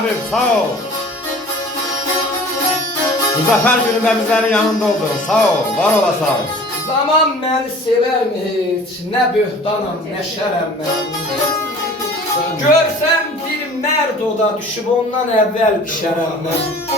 Habib, sağ ol. Bu zafer gününde bizlerin yanında oldun. Sağ ol, var olasın. Zaman beni sever mi hiç? Ne böhtanım, ne şerem ben. Görsem bir merd oda düşüp ondan evvel pişerem ben.